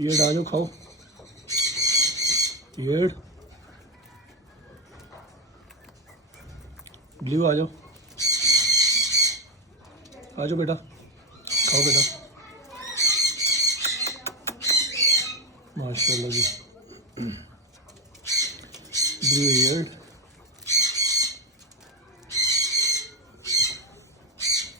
ये आ जाओ खाओ ये ब्लू आ जाओ बेटा खाओ बेटा माशाल्लाह जी ब्लू ईयर्ड